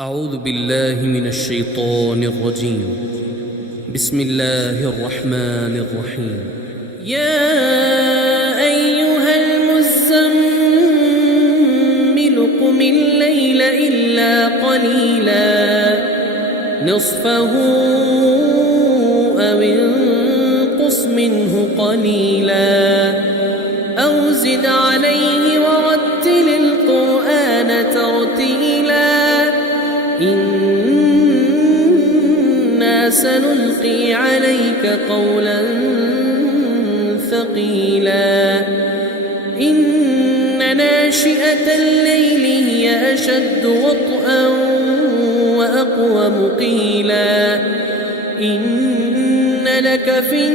أعوذ بالله من الشيطان الرجيم. بسم الله الرحمن الرحيم. يا أيها المزمل قم الليل إلا قليلا نصفه أو انقص منه قليلا أو زد عليه ورتل القرآن ترتيلا إنا سنلقي عليك قولا ثقيلا إن ناشئة الليل هي أشد وطئا وأقوم قيلا إن لك في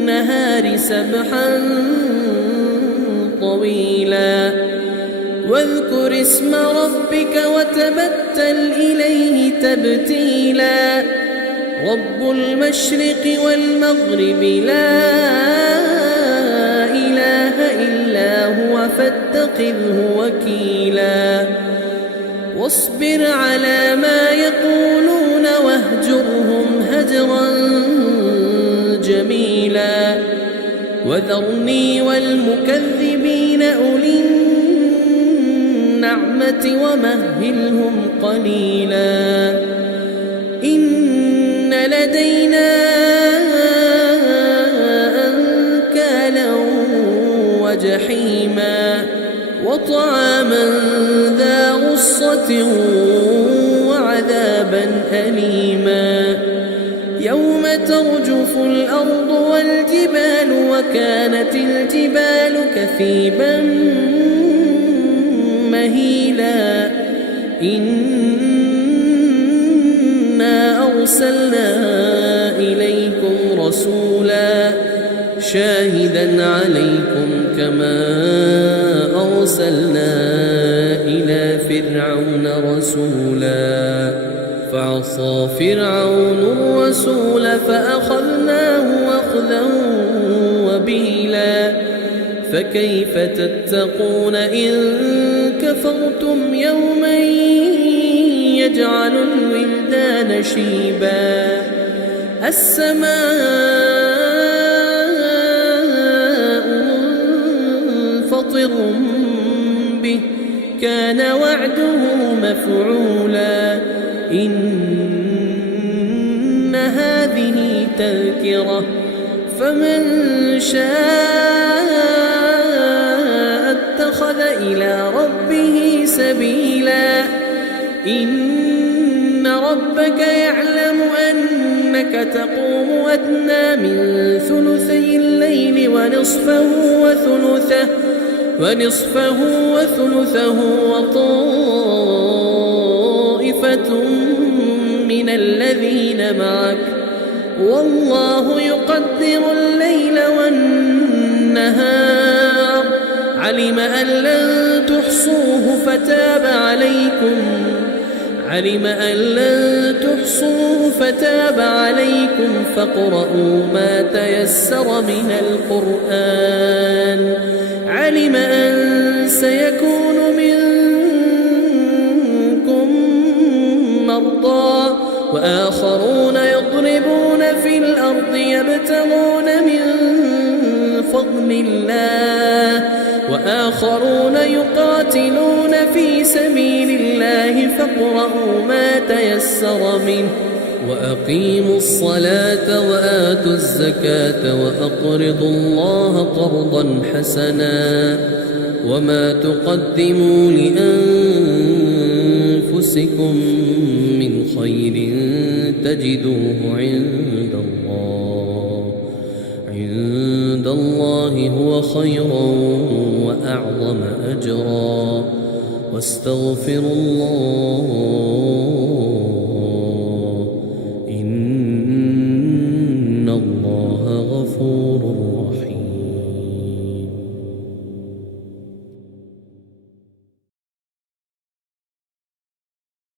النهار سبحا طويلا واذكر اسم ربك وتبتل إليه تبتيلا رب المشرق والمغرب لا إله إلا هو فاتخذه وكيلا واصبر على ما يقولون واهجرهم هجرا جميلا وذرني والمكذبين أولي النعمة ومهلهم قليلا إن لدينا أنكالا وجحيما وطعاما ذا غصة وعذابا أليما يوم ترجف الأرض والجبال وكانت الجبال كثيبا مهيلا إنا أرسلنا إليكم رسولا شاهدا عليكم كما أرسلنا إلى فرعون رسولا فعصى فرعون الرسول فأخذناه أخذا وبيلا فكيف تتقون إن كفرتم يوما يجعل الولدان شيبا السماء منفطر به كان وعده مفعولا إن هذه تذكرة فمن شاء اتخذ إلى ربه سبيلا إن ربك يعلم أنك تقوم أدنى من ثلثي الليل ونصفه وثلثه وطائفة من الذين معك والله يقدر الليل والنهار علم أن لن تحصوه فتاب عليكم فاقرؤوا ما تيسر من القرآن علم أن سيكون منكم مرضى وآخرون يضربون في الأرض يبتغون من فضل الله وآخرون يقاتلون في سبيل الله فاقرؤوا ما تيسر منه وأقيموا الصلاة وآتوا الزكاة وأقرضوا الله قرضا حسنا وما تقدموا لأنفسكم من خير تجدوه عند الله هو خيرا وأعظم أجرا واستغفروا الله